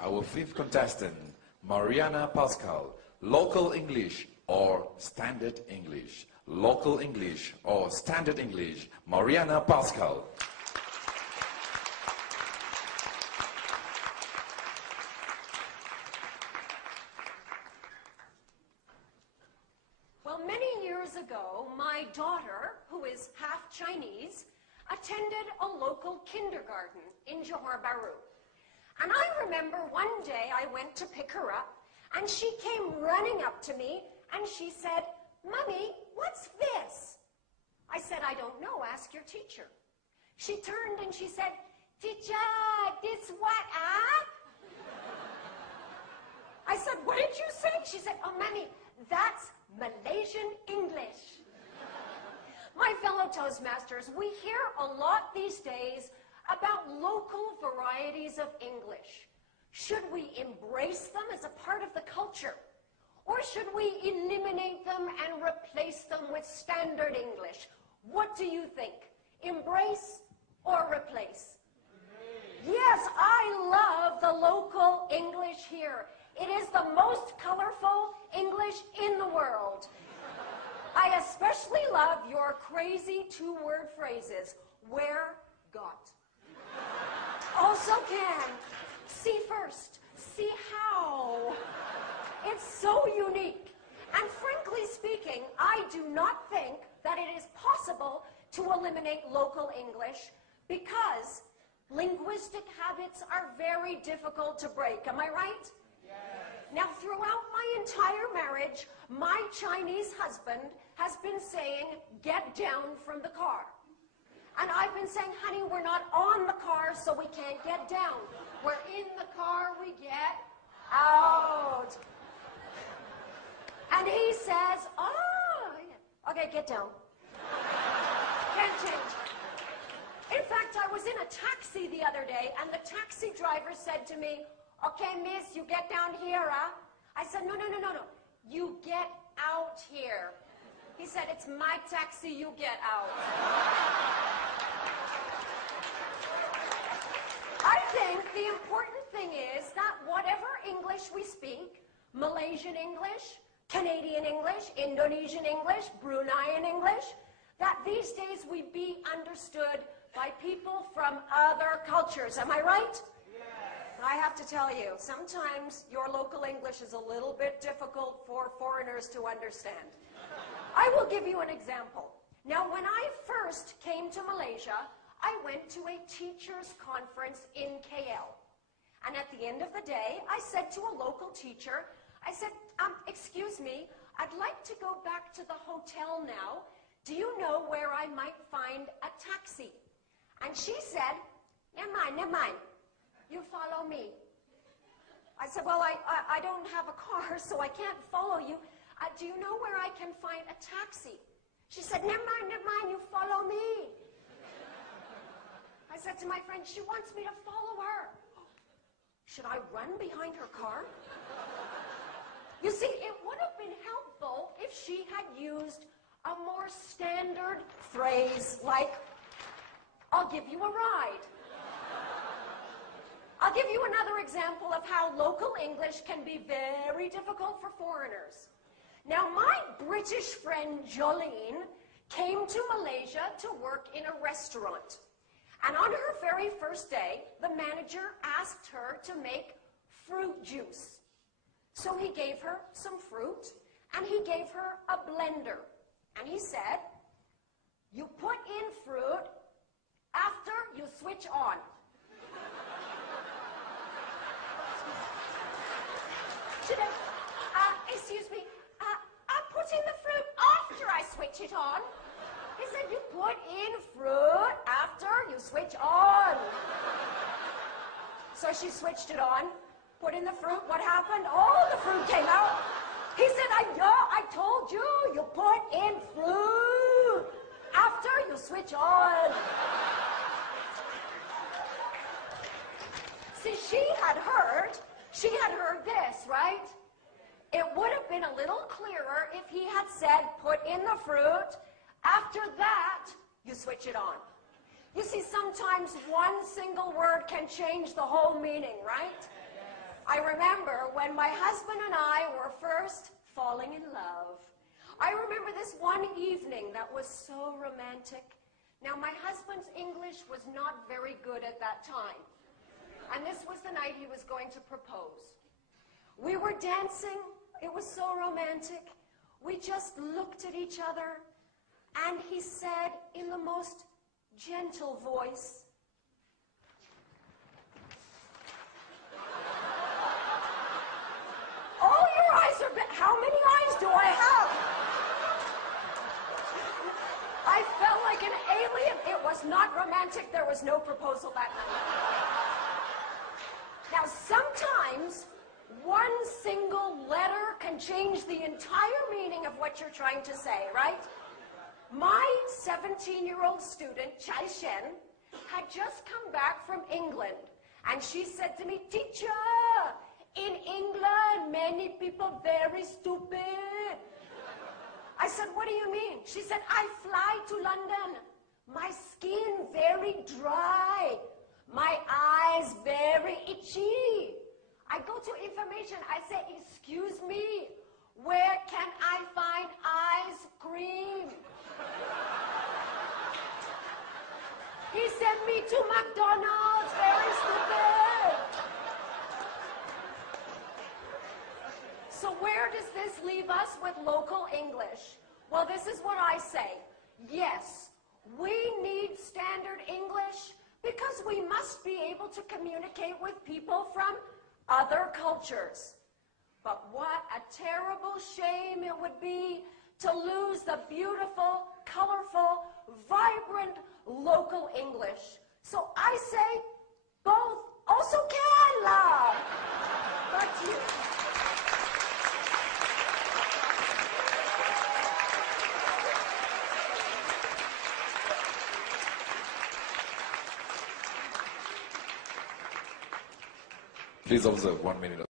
Our fifth contestant, Mariana Pascal, local English or standard English? Local English or standard English? Mariana Pascal. Well, many years ago, my daughter, who is half Chinese, attended a local kindergarten in Johor Bahru. And I remember one day I went to pick her up, and she came running up to me, and she said, "Mommy, what's this?" I said, "I don't know, ask your teacher." She turned and she said, "Teacher, this what, ah?" I said, "What did you say?" She said, "Oh, Mommy, that's Malaysian English." My fellow Toastmasters, we hear a lot these days about local varieties of English. Should we embrace them as a part of the culture? Or should we eliminate them and replace them with standard English? What do you think? Embrace or replace? Yes, I love the local English here. It is the most colorful English in the world. I especially love your crazy two-word phrases. Where, got. Also can. See first. See how. It's so unique. And frankly speaking, I do not think that it is possible to eliminate local English because linguistic habits are very difficult to break. Am I right? Yes. Now, throughout my entire marriage, my Chinese husband has been saying, "Get down from the car." And I've been saying, "Honey, we're not on the car, so we can't get down. We're in the car, we get out." And he says, "Oh, okay, get down." Can't change. In fact, I was in a taxi the other day, and the taxi driver said to me, "Okay, miss, you get down here, huh?" I said, No. You get out here." He said, "It's my taxi, you get out." I think the important thing is that whatever English we speak, Malaysian English, Canadian English, Indonesian English, Bruneian English, that these days we be understood by people from other cultures. Am I right? Yes. I have to tell you, sometimes your local English is a little bit difficult for foreigners to understand. I will give you an example. Now, when I first came to Malaysia, I went to a teachers' conference in KL. And at the end of the day, I said to a local teacher, I said, "Excuse me, I'd like to go back to the hotel now. Do you know where I might find a taxi?" And she said, never mind. You follow me." I said, "Well, I don't have a car, so I can't follow you. Do you know where I can find a taxi?" She said, never mind, you follow me." I said to my friend, "She wants me to follow her. Should I run behind her car?" You see, it would have been helpful if she had used a more standard phrase like, "I'll give you a ride." I'll give you another example of how local English can be very difficult for foreigners. Now, my British friend Jolene came to Malaysia to work in a restaurant. And on her very first day, the manager asked her to make fruit juice. So he gave her some fruit, and he gave her a blender. And he said, "You put in fruit after you switch on." Excuse me, I put in the fruit after I switch it on. He said, "You put in fruit after you switch on." So she switched it on, put in the fruit. What happened? All the fruit came out. He said, I told you, you put in fruit after you switch on." See, she had heard this, right? It would have been a little clearer if he had said, "Put in the fruit. After that, you switch it on." You see, sometimes one single word can change the whole meaning, right? I remember when my husband and I were first falling in love. I remember this one evening that was so romantic. Now, my husband's English was not very good at that time. And this was the night he was going to propose. We were dancing. It was so romantic. We just looked at each other. And he said in the most gentle voice, "All your eyes are big. How many eyes do I have?" I felt like an alien. It was not romantic. There was no proposal that night. Now, sometimes one single letter can change the entire meaning of what you're trying to say, right? My 17-year-old student, Chai Shen, had just come back from England. And she said to me, "Teacher, in England, many people very stupid." I said, "What do you mean?" She said, "I fly to London. My skin very dry. My eyes very itchy. I go to information. I say, 'Excuse me, where can I find ice cream?' He sent me to McDonald's. Very stupid." So where does this leave us with local English? Well, this is what I say. Yes, we need standard English because we must be able to communicate with people from other cultures. But what a terrible shame it would be to lose the beautiful, colorful, vibrant local English. So I say both also can, love. Back to you. Please observe 1 minute.